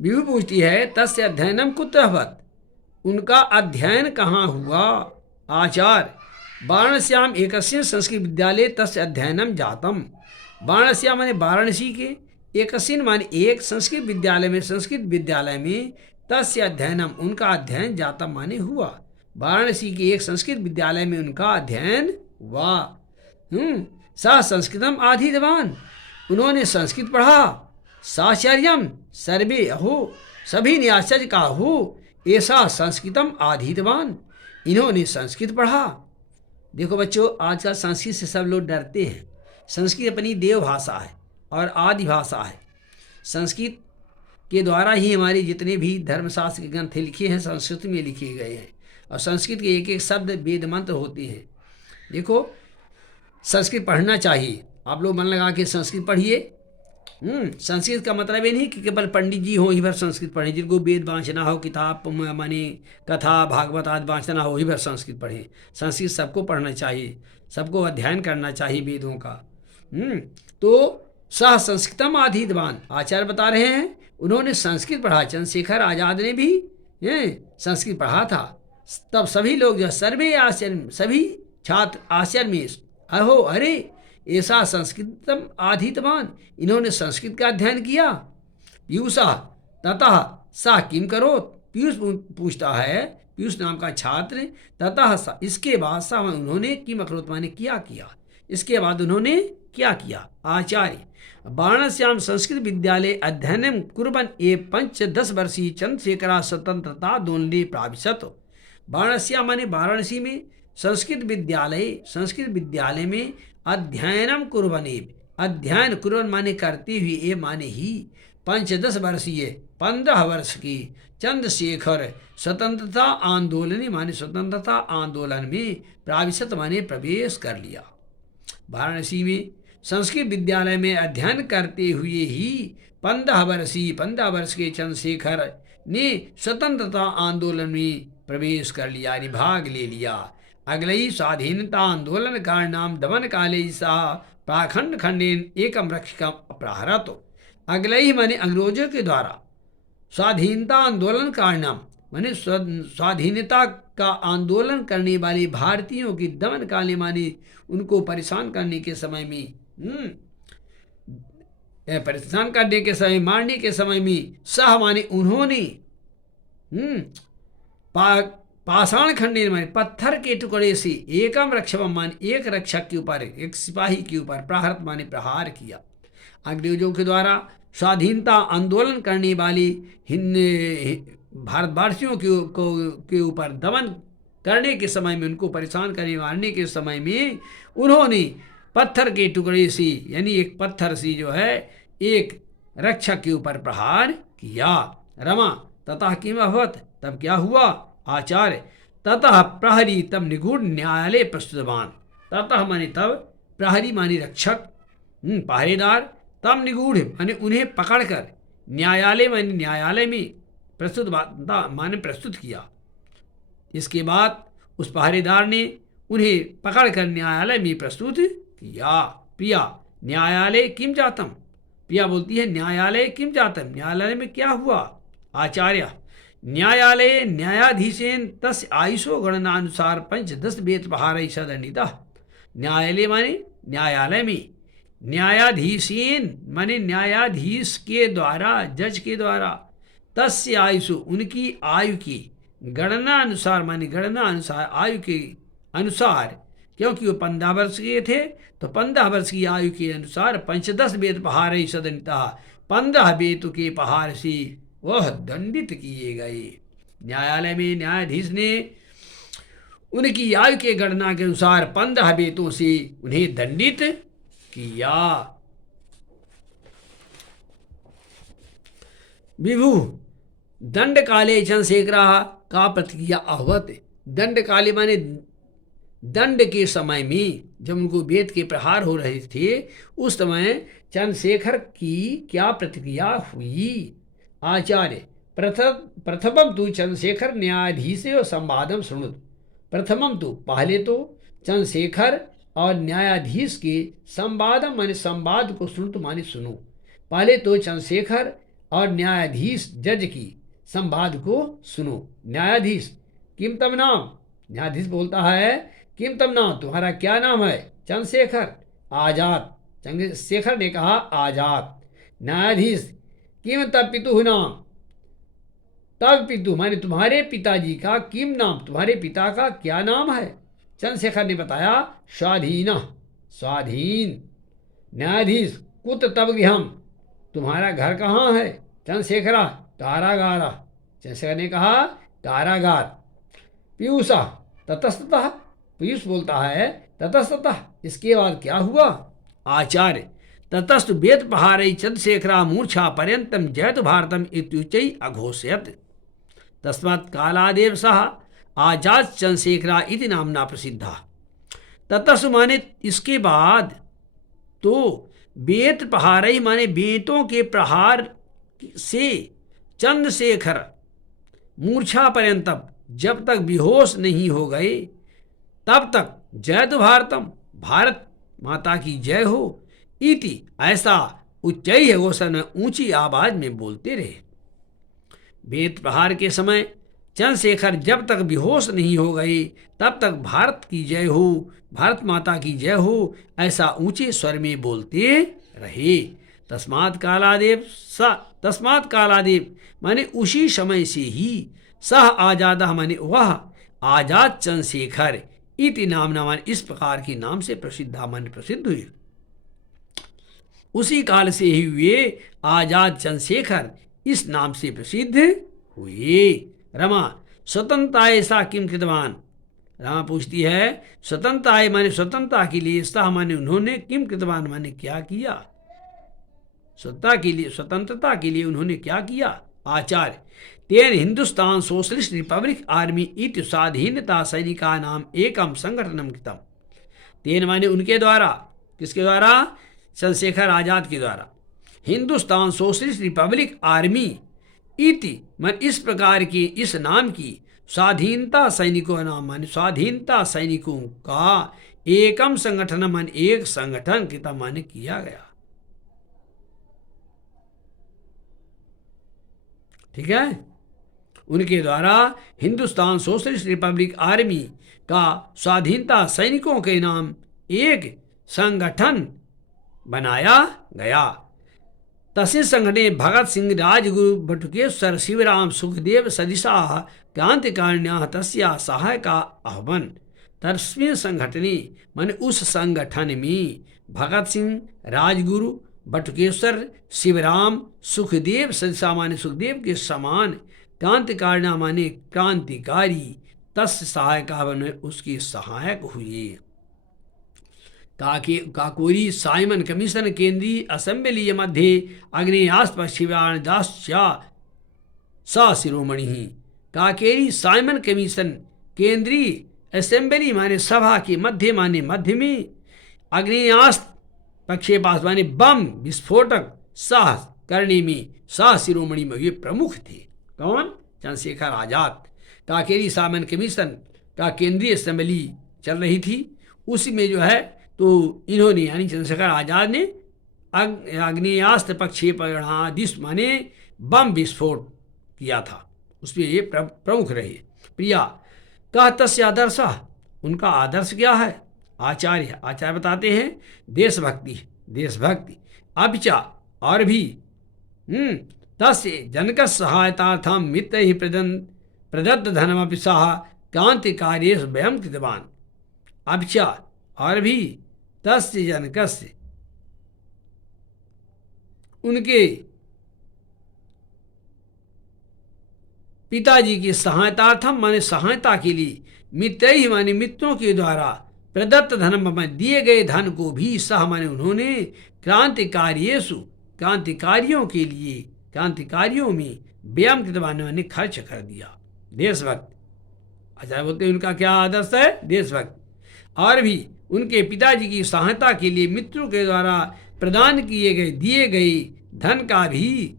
विभु पूछती है तस्य अध्ययनम कुतः वत, उनका अध्ययन कहाँ हुआ। आचार्य वाराणस्याम एकस्य संस्कृत विद्यालय तस्य अध्ययनम जातम। वाराणस्याम माने वाराणसी के, एकस्मिन माने एक, संस्कृत विद्यालय में, संस्कृत विद्यालय में, तस्य अध्ययनम उनका अध्ययन जातम माने हुआ। वाराणसी के एक संस्कृत विद्यालय में उनका अध्ययन हुआ। सा संस्कृतम आधीतवान, उन्होंने संस्कृत पढ़ा। साचर्यम सर्वे अहो, सभी ने आश्चर्य कहा हो, ऐसा संस्कृतम आधीतवान, इन्होंने संस्कृत पढ़ा। देखो बच्चों, आजकल संस्कृत से सब लोग डरते हैं। संस्कृत अपनी देव भाषा है और आदि भाषा है। संस्कृत के द्वारा ही हमारे जितने भी धर्मशास्त्र के ग्रंथ लिखे हैं संस्कृत में लिखे गए हैं, और संस्कृत के एक एक शब्द वेद मंत्र होते हैं। देखो, संस्कृत पढ़ना चाहिए। आप लोग मन लगा के संस्कृत पढ़िए। संस्कृत का मतलब ये नहीं कि केवल पंडित जी हो ही भर संस्कृत पढ़ें, जिनको वेद वांचना हो, किताब माने कथा भागवत आदि वांचना हो ही भर संस्कृत पढ़ें। संस्कृत सबको पढ़ना चाहिए, सबको अध्ययन करना चाहिए वेदों का। तो सह संस्कृतम आधीतवान, आचार्य बता रहे हैं उन्होंने संस्कृत पढ़ा। चंद्रशेखर आजाद ने भी संस्कृत पढ़ा था। तब सभी लोग जो सर्वे आश्चर्य, सभी छात्र आश्चर्य में, अहो अरे ऐसा संस्कृतम आधीतवान, इन्होंने संस्कृत का अध्ययन किया। पीयूषा ततः सा किम करो, पीयूष पूछता है, पीयूष नाम का छात्र, ततः इसके बाद सा उन्होंने किम अकरोत माने क्या किया, इसके बाद उन्होंने क्या किया। आचार्य वाराणस्याम संस्कृत विद्यालय अध्ययन कुर्बन ए 5-10 वर्षीय चंद्रशेखरा स्वतंत्रता दोनले प्राविशत। वाराणस्याम माने वाराणसी में संस्कृत विद्यालय में अध्ययनम कुर्बने, अध्ययन कुर्बन माने करते हुए, ए माने ही, 5-10 वर्षीय 15 वर्ष की चंद्रशेखर स्वतंत्रता आंदोलन माने स्वतंत्रता आंदोलन में प्राविशत माने प्रवेश कर लिया। वाराणसी में संस्कृत विद्यालय में अध्ययन करते हुए ही 15 वर्ष के चंद्रशेखर ने स्वतंत्रता आंदोलन में प्रवेश कर लिया, यानी भाग ले लिया। अगले ही स्वाधीनता आंदोलन का नाम दमन काले सा प्राखंड खंडेन एकम रक्षकम अपराहरत। अगले ही माने अंग्रेजों के द्वारा स्वाधीनता आंदोलन का नाम माने स्वाधीनता का आंदोलन करने वाले भारतीयों की दमन काले माने उनको परेशान करने के समय में, मारने के समय में, सह माने उन्होंने, पाषाण खंडे माने पत्थर के टुकड़े से, एकम रक्षकम माने एक रक्षक के ऊपर, एक सिपाही के ऊपर, प्रहरत माने प्रहार किया। अंग्रेजों के द्वारा स्वाधीनता आंदोलन करने वाले भारतवासियों के ऊपर दमन करने के समय में, उनको परेशान करने मारने के समय में उन्होंने पत्थर के टुकड़े से, यानी एक पत्थर से जो है एक रक्षक के ऊपर प्रहार किया। रमा ततः किम अभवत, तब क्या हुआ। आचार्य ततः प्रहरी तब निगूढ़ न्यायालय प्रस्तुतवान। ततः माने तब, प्रहरी माने रक्षक, पहरेदार, तब निगूढ़ माने उन्हें पकड़कर, न्यायालय माने न्यायालय में, प्रस्तुत माने प्रस्तुत किया। इसके बाद उस पहरेदार ने उन्हें पकड़कर न्यायालय में प्रस्तुत किया। प्रिया न्यायालय किम जातम, प्रिया बोलती है न्यायालय किम जातम, न्यायालय में क्या हुआ। आचार्य न्यायालय न्यायाधीशेन तस् आयुषो गणनानुसार 5-10 वेतपहार सदंडिता। न्यायालय माने न्यायालय में, न्यायाधीशेन माने न्यायाधीश के द्वारा, जज के द्वारा, तस्य आयुषु उनकी आयु की, गणना अनुसार माने गणना अनुसार, आयु के अनुसार, क्योंकि वो 15 वर्ष के थे तो 15 वर्ष की आयु के अनुसार 5-10 वेतपहार सदंडिता, 15 वेतों के पहाड़ से वह दंडित किए गए। न्यायालय में न्यायाधीश ने उनकी आयु के गणना के अनुसार 15 वेतों से उन्हें दंडित किया। विभु दंड काले चंद्रशेखरा का प्रतिक्रिया अहवत। दंड काले माने दंड के समय में, जब उनको वेद के प्रहार हो रहे थे, उस समय चंद्रशेखर की क्या प्रतिक्रिया हुई। आचार्य प्रथमम तु चंद्रशेखर न्यायाधीश संवादम सुनुत। प्रथमम तो पहले तो चंद्रशेखर और न्यायाधीश के संवादम माने संवाद को सुनुत माने सुनो। पहले तो चंद्रशेखर और न्यायाधीश जज की संवाद को सुनो। न्यायाधीश किम तब नाम, न्यायाधीश बोलता है किम तब नाम, तुम्हारा क्या नाम है? चंद्रशेखर। आजाद, चंद्रशेखर ने कहा आजाद। न्यायाधीश किम तब पितुः नाम, तब पितु माने तुम्हारे पिताजी का, किम नाम तुम्हारे पिता का क्या नाम है? चंद्रशेखर ने बताया स्वाधीन, स्वाधीन। न्यायाधीश कुत तब गृहम, तुम्हारा घर कहाँ है? चंद्रशेखरा कारागार, चंद्रशेखर ने कहा कारागार। पीयूषा ततस्ततः, पीयूष बोलता है ततस्ततः इसके बाद क्या हुआ? आचार्य ततस्तु वेद पहारई चंद्रशेखरा मूर्छा पर्यंतम जयतु भारतम इत्युच्चै अघोषयत। तस्मात् कालादेव सह आजाद चंद्रशेखरा इति नामना प्रसिद्धा। ततस्तु माने इसके बाद, तो बेत प्रहारई माने बेतों के प्रहार से चंद्रशेखर मूर्छा पर्यंतम जब तक बेहोश नहीं हो गए तब तक जयतु भारतम भारत माता की जय हो इति ऐसा उच्चैः घोषण ऊंची आवाज में बोलते रहे। वेद प्रहार के समय चंद्रशेखर जब तक बेहोश नहीं हो गए तब तक भारत की जय हो, भारत माता की जय हो ऐसा ऊंचे स्वर में बोलते रहे। तस्मात् कालादेव माने उसी समय से ही, सह आजादा माने वह, आजाद चंद्रशेखर इति नामना माने इस प्रकार के नाम से प्रसिद्धा माने प्रसिद्ध हुए। उसी काल से ही वे आजाद चंद्रशेखर इस नाम से प्रसिद्ध हुए। रमा स्वतंत्रताय सा किम कृतवान, रमा पूछती है स्वतंत्रताय माने स्वतंत्रता के लिए, सा माने उन्होंने, किम कृतवान माने क्या किया, स्वतंत्रता के लिए उन्होंने क्या किया। आचार्य तेन हिंदुस्तान सोशलिस्ट रिपब्लिक आर्मी इति स्वाधीनता सैनिका नाम एकम संगठनम कृतम। तेन माने उनके द्वारा, किसके द्वारा? चंद्रशेखर आजाद के द्वारा। हिंदुस्तान सोशलिस्ट रिपब्लिक आर्मी इति मन इस प्रकार के इस नाम की, स्वाधीनता सैनिकों नाम माने स्वाधीनता सैनिकों का, एकम संगठन मन एक संगठन कृतम माने किया गया। ठीक है, उनके द्वारा हिंदुस्तान सोशलिस्ट रिपब्लिक आर्मी का स्वाधीनता सैनिकों के नाम एक संगठन बनाया गया। तस्मिन् संगठने भगत सिंह, राजगुरु, बटुकेश्वर, शिवराम, सुखदेव सदृशाः क्रांतिकारिण्यः तस्या सहायका आह्वन्। तस्मिन् संगठने माने उस संगठन में भगत सिंह, राजगुरु, बटुकेश्वर, शिवराम, सुखदेव सदृशा माने सुखदेव के समान, क्रांतिकारिण्यः माने क्रांतिकारी, तस्य सहायका बने उसके सहायक हुए। काकोरी साइमन कमीशन केंद्रीय असेंबली मध्ये अग्नेयास्त्र शिवानदास्या सा शिरोमणि। काकेरी साइमन कमीशन केंद्रीय असेंबली माने सभा के मध्य माने मध्य में, अग्नेयास्त्र प्रक्षेपास्त्र माने बम विस्फोटक साह करने में साह शिरोमणि में ये प्रमुख थे। कौन? चंद्रशेखर आजाद। काकेरी साइमन कमीशन का केंद्रीय असेंबली चल रही थी, उसी में जो है तो इन्होंने यानी चंद्रशेखर आजाद ने आग्नेयास्त्र प्रक्षेपणादिश माने बम विस्फोट किया था, उसमें ये प्रमुख रहे। प्रिया कह तस्य आदर्श, उनका आदर्श क्या है? आचार्य बताते हैं देशभक्ति, देशभक्ति। अभिचा और भी तस्य जनक सहायतार्थम मित्र ही प्रदत्त धनमपि सह क्रांतिकार्येषु व्ययं कृतवान्। अभिचा और भी तस्य जनकस्य, उनके पिताजी की सहायतार्थम माने सहायता के लिए, मित्र ही माने मित्रों के द्वारा, प्रदत्त धनम माने दिए गए धन को भी, सह माने उन्होंने, क्रांतिकार्येषु क्रांतिकारियों के लिए, क्रांतिकारियों में, व्ययम कृतवान् माने खर्च कर दिया। देशभक्त। आचार्य बोलते हैं उनका क्या आदर्श है? देशभक्त। और भी उनके पिताजी की सहायता के लिए मित्रों के द्वारा प्रदान किए गए दिए गए धन का भी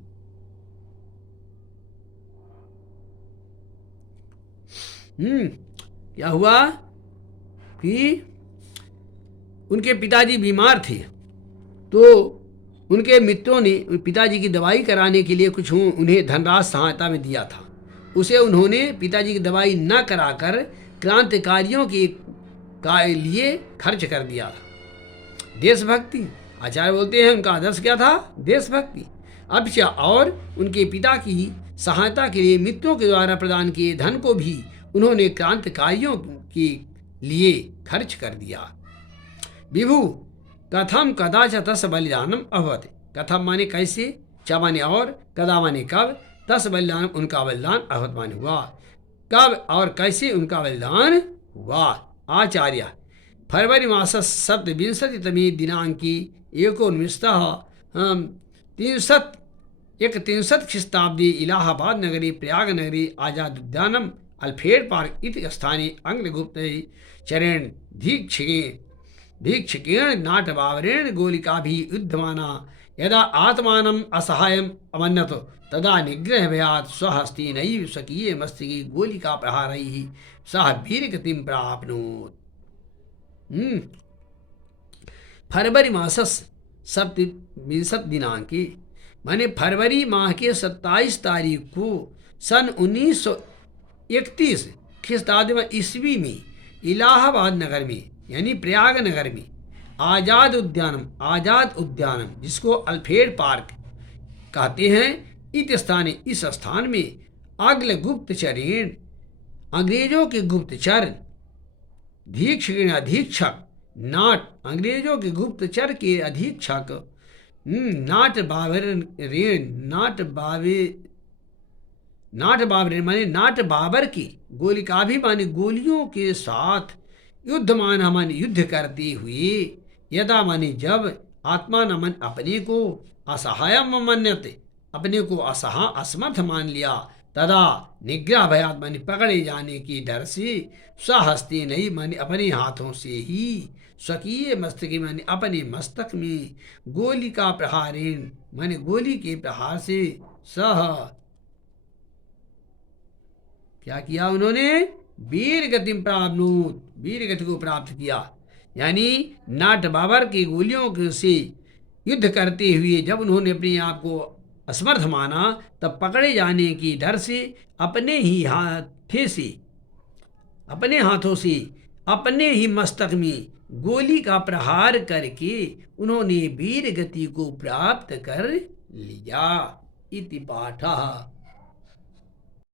क्या हुआ कि उनके पिताजी बीमार थे, तो उनके मित्रों ने पिताजी की दवाई कराने के लिए कुछ उन्हें धनराशि सहायता में दिया था। उसे उन्होंने पिताजी की दवाई न कराकर क्रांतिकारियों के लिए खर्च कर दिया था। देशभक्ति, आचार्य बोलते हैं उनका आदर्श क्या था? देशभक्ति। अभिचा और उनके पिता की सहायता के लिए मित्रों के द्वारा प्रदान किए धन को भी उन्होंने क्रांतिकारियों के लिए खर्च कर दिया। विभु कथम कदा च तस् बलिदानम अभवत। कथम माने कैसे, च माने और, कदा माने कब, तस् बलिदानम उनका बलिदान अभवत माने हुआ, कब और कैसे उनका बलिदान हुआ। आचार्य फरवरी मास सप्तविंशतितमे दिनांकी एकोनविंशतः 331 ख्रीष्टाब्दे इलाहाबाद नगरे प्रयाग नगरे आजाद उद्यानम अल्फ्रेड पार्क इति स्थाने अंग्रगुप्त चरण दीक्षिकेण नाटबावरेण गोलिकाभिः युध्यमाना यदा आत्मानम् असहायम् अमन्यत तदा निग्रह भयात् स्वहस्तेनैव स्वकीये मस्तके गोलिका प्रहारैः सह वीरगतिं प्राप्नोत्। फरवरी मासस् सप्तविंशत दिनांके माने फरवरी माह के 27 तारीख को सन 1931 ख्रीष्टाब्द ईस्वी में इलाहाबाद नगर में यानी प्रयाग नगर में आजाद उद्यानम जिसको अल्फ्रेड पार्क कहते हैं, इस स्थान में अग्ल गुप्तचरेण अंग्रेजों के गुप्तचर अधीक्षक नाट अंग्रेजों के गुप्तचर के अधीक्षक नाट बाबर की गोलिका भी माने गोलियों के साथ युद्धमान माने युद्ध करते हुए यदा माने जब आत्मा न मन अपने को असहाय मन्यते अपने को असमर्थ मान लिया तदा निग्रह भयात माने पकड़े जाने के डर से स्वहस्ते नहीं माने अपने हाथों से ही स्वकीय मस्तक माने अपने मस्तक में गोली का प्रहारेण माने गोली के प्रहार से सह क्या किया उन्होंने? वीर गति प्राप्नोत वीर गति को प्राप्त किया। यानी नाट बाबर की गोलियों से युद्ध करते हुए जब उन्होंने अपने आप को असमर्थ माना तब पकड़े जाने की डर से अपने हाथों से अपने ही मस्तक में गोली का प्रहार करके उन्होंने वीर गति को प्राप्त कर लिया। इति पाठः।